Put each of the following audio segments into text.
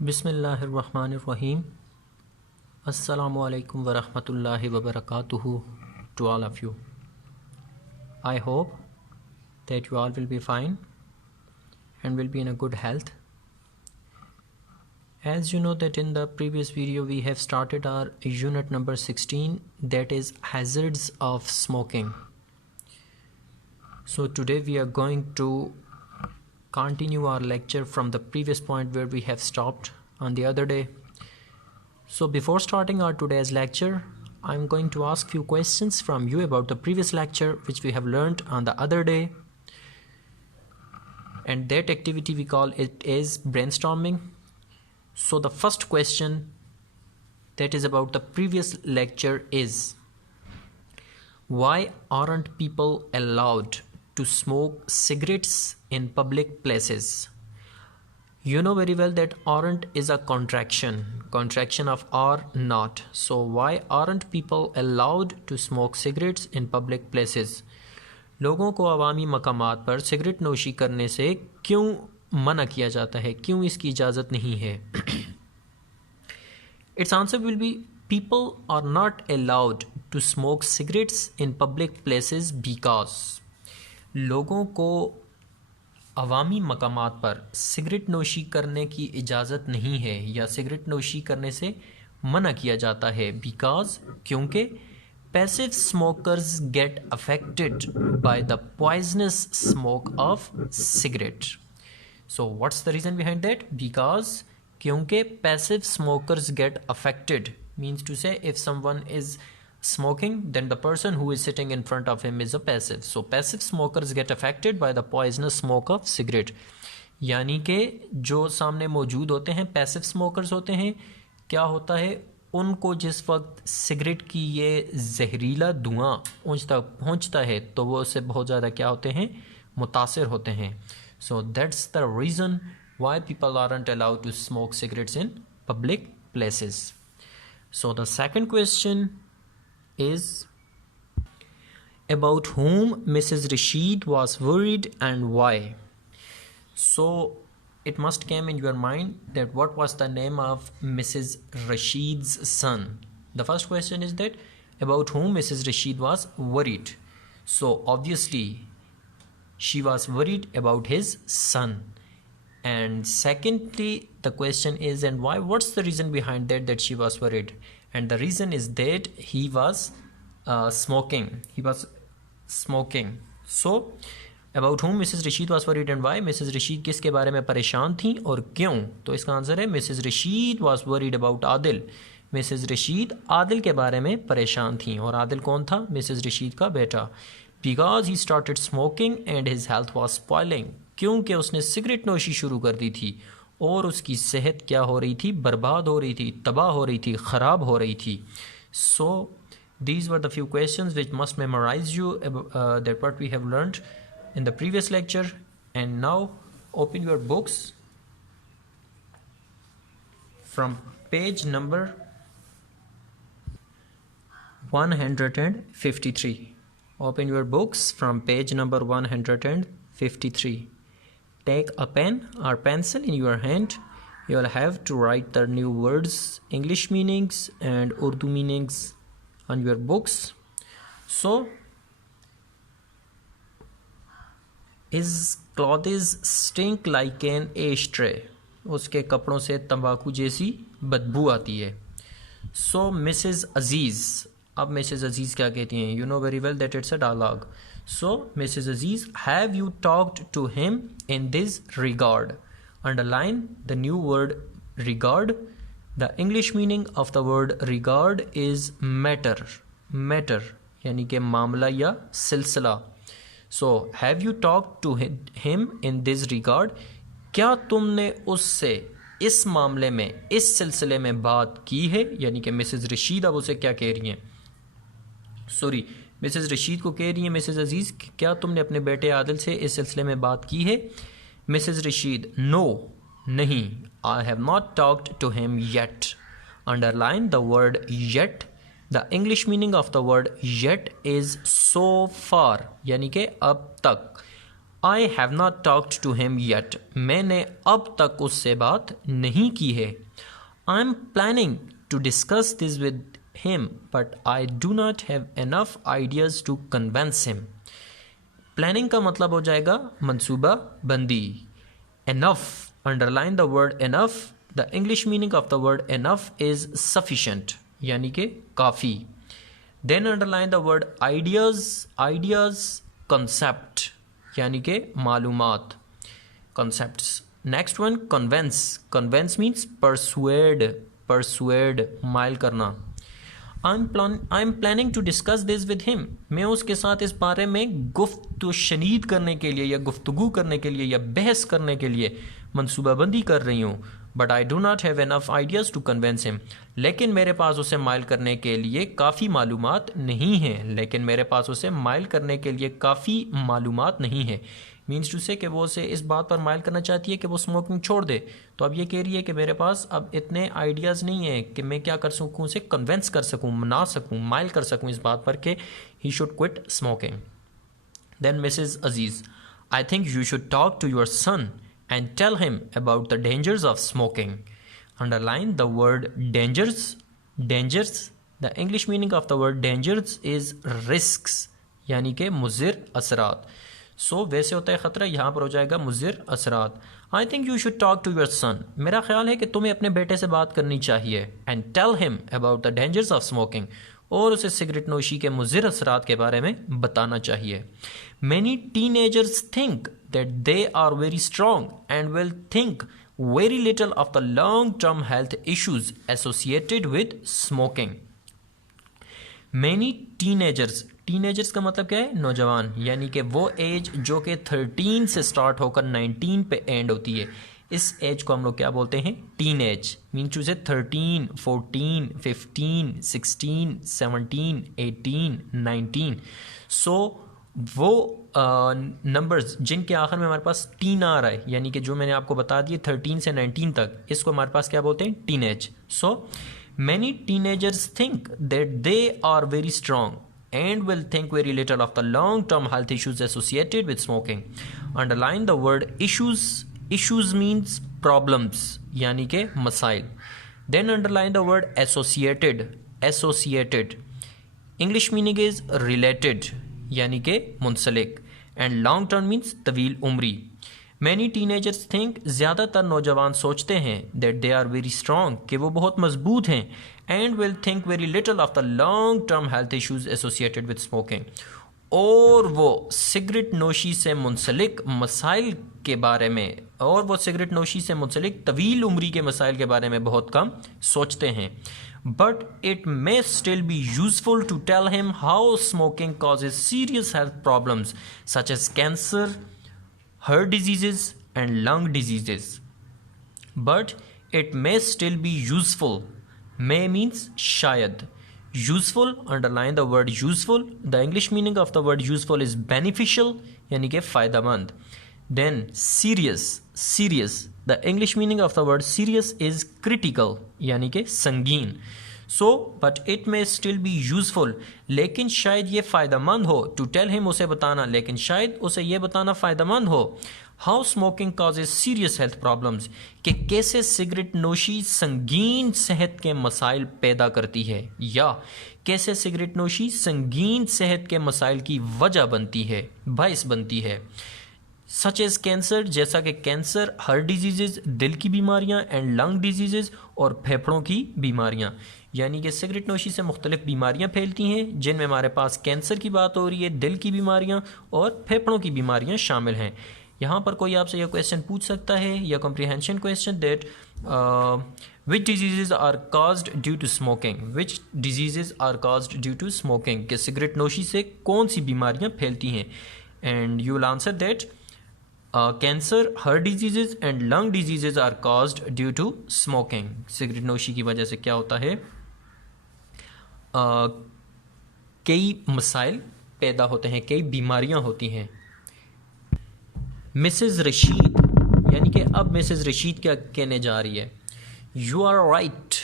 Bismillahirrahmanirrahim. Assalamu alaikum wa rahmatullahi wa barakatuhu to all of you. I hope that you all will be fine and will be in a good health. As you know that in the previous video we have started our unit number 16, that is hazards of smoking. So today we are going to continue our lecture from the previous point where we have stopped on the other day. So before starting our today's lecture, I'm going to ask few questions from you about the previous lecture which we have learned on the other day, and that activity we call it is brainstorming. So the first question that is about the previous lecture is, why aren't people allowed to smoke cigarettes in public places? You know very well that aren't is a contraction of are not. So why aren't people allowed to smoke cigarettes in public places? लोगों को अवामी मकामात पर cigarette नोशी करने से क्यों मना किया जाता है, क्यों इसकी इजाज़त नहीं है? Its answer will be, people are not allowed to smoke cigarettes in public places because लोगों को अवामी मकामात पर सिगरेट नोशी करने की इजाज़त नहीं है या सिगरेट नोशी करने से मना किया जाता है बिकॉज क्योंकि passive smokers get affected by the poisonous smoke of cigarette. So what's the reason behind that? Because क्योंकि passive smokers get affected means to say if someone is smoking, then the person who is sitting in front of him is a passive. So passive smokers get affected by the poisonous smoke of cigarette. यानी कि जो सामने मौजूद होते हैं passive smokers होते हैं, क्या होता है उनको जिस वक्त सिगरेट की ये जहरीला धुआं उन तक पहुंचता है तो वो उससे बहुत ज़्यादा क्या होते हैं, मुतासिर होते हैं. So that's the reason why people aren't allowed to smoke cigarettes in public places. So the second question is about whom Mrs. Rashid was worried and why. So it must come in your mind that what was the name of Mrs. Rashid's son. The first question is that about whom Mrs. Rashid was worried. So obviously she was worried about his son. And secondly the question is, and why? What's the reason behind that she was worried? And the reason is that he was smoking. He was smoking. So about whom Mrs. Rashid was worried and why? Mrs. Rashid किसके बारे में परेशान थी और क्यों? तो इसका answer है Mrs. Rashid was worried about Adil. Mrs. Rashid Adil के बारे में परेशान थी. और आदिल कौन था? Mrs. Rashid का बेटा. Because he started smoking and his health was spoiling. क्योंकि उसने सिगरेट नोशी शुरू कर दी थी और उसकी सेहत क्या हो रही थी, बर्बाद हो रही थी, तबाह हो रही थी, ख़राब हो रही थी. सो these were the few questions which must memorize you that what we have learned in the previous lecture. And now open your books from page number 153. Open your books from page number 153. Take a pen or pencil in your hand. You will have to write the new words, English meanings and Urdu meanings on your books. So, his clothes stink like an ashtray. उसके कपड़ों से तंबाकू जैसी बदबू आती है. So, Mrs. Aziz. अब Mrs. Aziz क्या कहती हैं? You know very well that it's a dialogue. So, Mrs. Aziz, have you talked to him in this regard? Underline the new word regard. The English meaning of the word regard is matter. Matter यानी कि मामला या सिलसिला. So, have you talked to him in this regard? क्या तुमने उससे इस मामले में, इस सिलसिले में बात की है? यानी कि मिसेज़ रशीद अब उसे क्या कह रही हैं? सॉरी, मिसेज़ रशीद को कह रही हैं मिसेज़ अजीज़, क्या तुमने अपने बेटे आदिल से इस सिलसिले में बात की है? मिसेज़ रशीद, नो, नहीं. I have not talked to him yet. Underline the word yet. The English meaning of the word yet is so far, यानी कि अब तक. I have not talked to him yet. मैंने अब तक उससे बात नहीं की है. I'm planning to discuss this with him, but I do not have enough ideas to convince him. Planning का मतलब हो जाएगा मंसूबा बंदी. Enough, underline the word enough. The English meaning of the word enough is sufficient, यानी कि काफ़ी. Then underline the word ideas, concept, यानी कि मालूमात, concepts. Next one, convince means persuade, mile करना. I'm planning to discuss this with him. मैं उसके साथ इस बारे में गुफ्तगू शनीद करने के लिए या गुफ्तगू करने के लिए या बहस करने के लिए मंसूबाबंदी कर रही हूँ. But I do not have enough ideas to convince him. लेकिन मेरे पास उसे माइल करने के लिए काफ़ी मालूमात नहीं है. मीन्स टू से कि वो उसे इस बात पर माइल करना चाहती है कि वो स्मोकिंग छोड़ दे. तो अब ये कह रही है कि मेरे पास अब इतने आइडियाज़ नहीं है कि मैं क्या कर सकूँ, उसे कन्वेंस कर सकूँ, मना सकूँ, माइल कर सकूँ इस बात पर कि he should quit smoking. Then Mrs Aziz, I think you should talk to your son and tell him about the dangers of smoking. Underline the word dangers. The English meaning of the word dangers is risks, यानी कि मुज़िर असरात. सो वैसे होता है ख़तरा, यहाँ पर हो जाएगा मुज़िर असरात. I think you should talk to your son. मेरा ख्याल है कि तुम्हें अपने बेटे से बात करनी चाहिए. And tell him about the dangers of smoking. और उसे सिगरेट नोशी के मुज़िर असरात के बारे में बताना चाहिए. Many teenagers think that they are very strong and will think very little of the long-term health issues associated with smoking. Many teenagers का मतलब क्या है? नौजवान, यानी कि वो एज जो कि 13 से स्टार्ट होकर 19 पे एंड होती है. इस एज को हम लोग क्या बोलते हैं? Teen age. मीन टू से 13, 14, 15, 16, 17, 18, 19. सो वो नंबर्स जिनके आखिर में हमारे पास टीन आ रहा है, यानी कि जो मैंने आपको बता दिए 13 से 19 तक, इसको हमारे पास क्या बोलते हैं? Teenage. So many teenagers think that they are very strong and will think very little of the long-term health issues associated with smoking. Underline the word issues. Issues means problems, यानी कि मसाइल. Then underline the word associated. English meaning is related, यानी कि मुंसलिक. And long-term means तवील उम्री. Many teenagers think, ज़्यादातर नौजवान सोचते हैं that they are very strong, कि वो बहुत मजबूत हैं, and will think very little of the long-term health issues associated with smoking. और वो सिगरेट नोशी से मुंसलिक मसाइल के बारे में, और वो सिगरेट नोशी से मुंसलिक तवील उम्री के मसाइल के बारे में बहुत कम सोचते हैं. But it may still be useful to tell him how smoking causes serious health problems such as cancer, heart diseases and lung diseases. But it may still be useful. May means shayad. Useful, underline the word useful. The English meaning of the word useful is beneficial, यानी कि फ़ायदेमंद. Then serious. The English meaning of the word serious is critical, यानी कि संगीन. So, but it may still be useful. लेकिन शायद ये फ़ायदेमंद हो. To tell him, उसे बताना, लेकिन शायद उसे ये बताना फ़ायदेमंद हो. How smoking causes serious health problems. कि कैसे सिगरेट नोशी संगीन सेहत के मसाइल पैदा करती है, या कैसे सिगरेट नोशी संगीन सेहत के मसाइल की वजह बनती है, बाइस बनती है. सच एज कैंसर, जैसा कि कैंसर, हार्ट डिजीज़ दिल की बीमारियां, एंड लंग डिजीज़ और फेफड़ों की बीमारियां. यानी कि सिगरेट नोशी से मुख्तलिफ बीमारियां फैलती हैं, जिनमें हमारे पास कैंसर की बात हो रही है, दिल की बीमारियां और फेफड़ों की बीमारियां शामिल हैं. यहाँ पर कोई आपसे यह क्वेश्चन पूछ सकता है, या comprehension question, that which disease are caused due to smoking, कि सिगरेट नोशी से कौन सी बीमारियां फैलती हैं. And you will answer that cancer, heart disease and lung disease are caused due to smoking. Cigarette नोशी की वजह से क्या होता है, कई मसाइल पैदा होते हैं, कई बीमारियां होती हैं. मिसेस रशीद, यानी कि अब मिसेस रशीद क्या कहने जा रही है. You are right.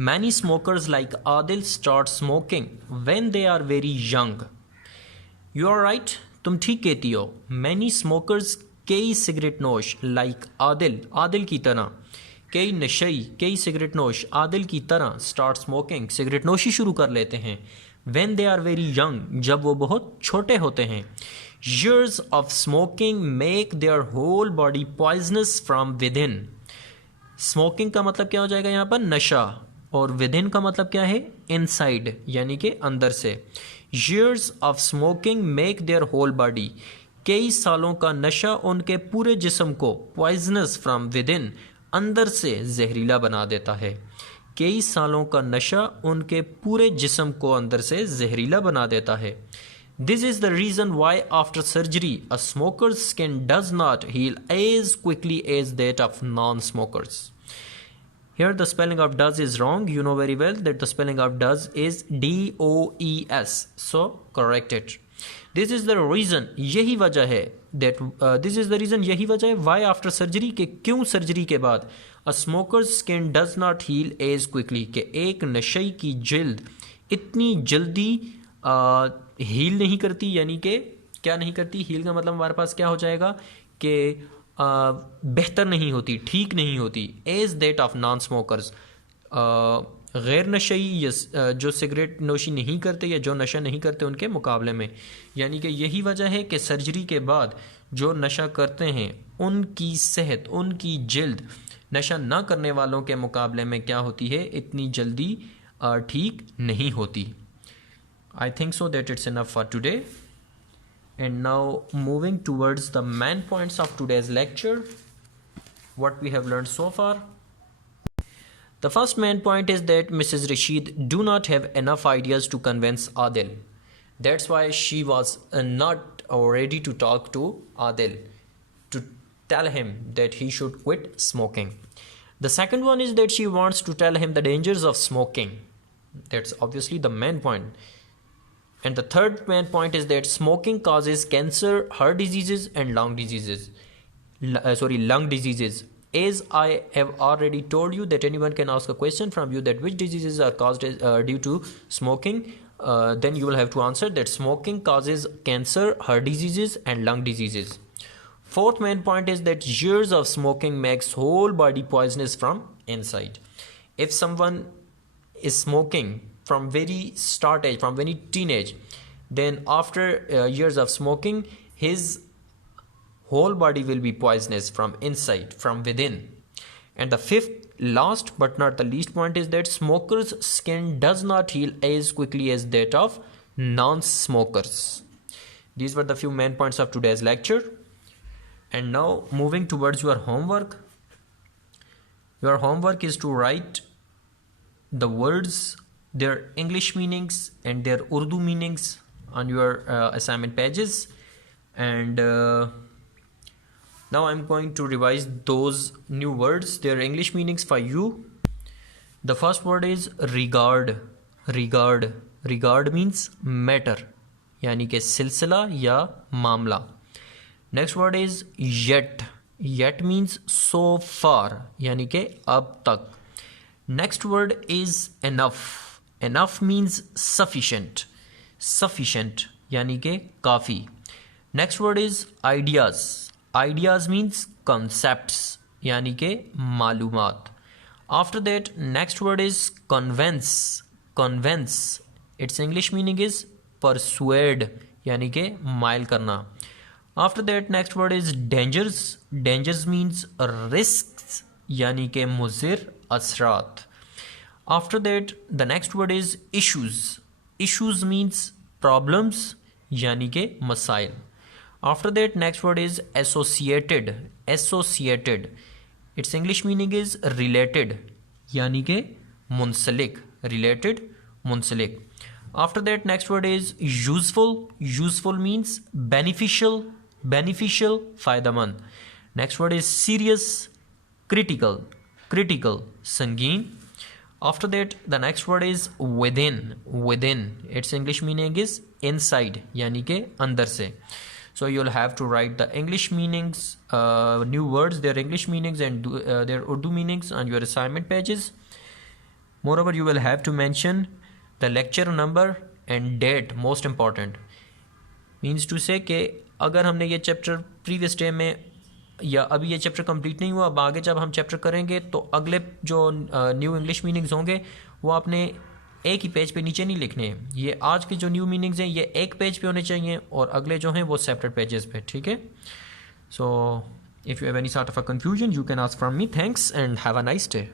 Many smokers like Adil start smoking when they are very young. You are right. तुम ठीक कहती हो। मैनी स्मोकर्स, कई सिगरेट नोश, लाइक आदिल, आदिल की तरह, कई नशई, कई सिगरेट नोश आदिल की तरह, स्टार्ट स्मोकिंग, सिगरेट नोशी शुरू कर लेते हैं। When they are very young, जब वो बहुत छोटे होते हैं। years of smoking make their whole body poisonous from within. Smoking का मतलब क्या हो जाएगा यहाँ पर? नशा। और विद इन का मतलब क्या है? इनसाइड, यानी कि अंदर से। years of smoking make their whole body, कई सालों का नशा उनके पूरे जिस्म को, पॉइजनस फ्रॉम विद इन, अंदर से जहरीला बना देता है। कई सालों का नशा उनके पूरे जिस्म को अंदर से जहरीला बना देता है। This is the reason why after surgery a smokers skin does not heal as quickly as that of non smokers. Here the spelling of does is wrong. You know very well that the spelling of does is D-O-E-S. So correct it. This is the reason, यही वजह है that this is the reason, यही वजह है why after surgery, के क्यों surgery के बाद a smoker's skin does not heal as quickly, कि एक नशई की जिल्द इतनी जल्दी हील नहीं करती, यानी कि क्या नहीं करती? हील का मतलब हमारे पास क्या हो जाएगा कि बेहतर नहीं होती, ठीक नहीं होती। As that of non smokers, गैर नशई जो सिगरेट नोशी नहीं करते या जो नशा नहीं करते उनके मुकाबले में। यानी कि यही वजह है कि सर्जरी के बाद जो नशा करते हैं उनकी सेहत, उनकी जल्द नशा ना करने वालों के मुकाबले में क्या होती है? इतनी जल्दी ठीक नहीं होती। I think so that it's enough for today. And now moving towards the main points of today's lecture, what we have learned so far. The first main point is that Mrs. Rashid do not have enough ideas to convince Adil. That's why she was not ready to talk to Adil, to tell him that he should quit smoking. The second one is that she wants to tell him the dangers of smoking. That's obviously the main point. And the third main point is that smoking causes cancer, heart diseases and lung diseases. Lung diseases. As I have already told you that anyone can ask a question from you that which diseases are caused due to smoking, then you will have to answer that smoking causes cancer, heart diseases and lung diseases. Fourth main point is that years of smoking makes whole body poisonous from inside. If someone is smoking from very start age, from very teenage, then after years of smoking, his whole body will be poisonous from inside, from within. And the fifth, last but not the least point is that smokers' skin does not heal as quickly as that of non-smokers. These were the few main points of today's lecture. And now moving towards your homework. Your homework is to write the words, their English meanings and their Urdu meanings on your assignment pages. And now I'm going to revise those new words, their English meanings for you. The first word is regard. Regard. Regard means matter, यानी कि सिलसिला या मामला. Next word is yet. Yet means so far, यानी कि अब तक. Next word is enough. Enough means sufficient. Sufficient यानी कि काफ़ी. Next word is ideas. Ideas means concepts यानी कि मालूमात. After that, next word is convince. Convince. Its English meaning is persuade यानी कि माइल करना. After that, next word is dangers. Dangers means risks यानी कि मुज़िर असरात. After that, the next word is issues. Issues means problems यानी कि मसाइल. After that, next word is associated. Associated. Its English meaning is related यानी कि मुंसलिक. Related, मुंसलिक. After that, next word is useful. Useful means beneficial. Beneficial, फ़ायदेमंद. Next word is serious. Critical. Critical, संगीन. After that, the next word is within. Within. Its English meaning is inside यानी कि अंदर से. So you'll have to write the English meanings, new words, their English meanings and their Urdu meanings on your assignment pages. Moreover, you will have to mention the lecture number and date, most important. Means to say कि अगर हमने ये chapter previous day में या अभी ये chapter complete नहीं हुआ, अब आगे जब हम चैप्टर करेंगे तो अगले जो न्यू इंग्लिश मीनिंग्स होंगे वो आपने एक ही पेज पे नीचे नहीं लिखने हैं। ये आज के जो न्यू मीनिंग्स हैं ये एक पेज पे होने चाहिए और अगले जो हैं वो सेपरेट पेजेस पे, ठीक है। So if you have any sort of a confusion you can ask from me. Thanks and have a nice day.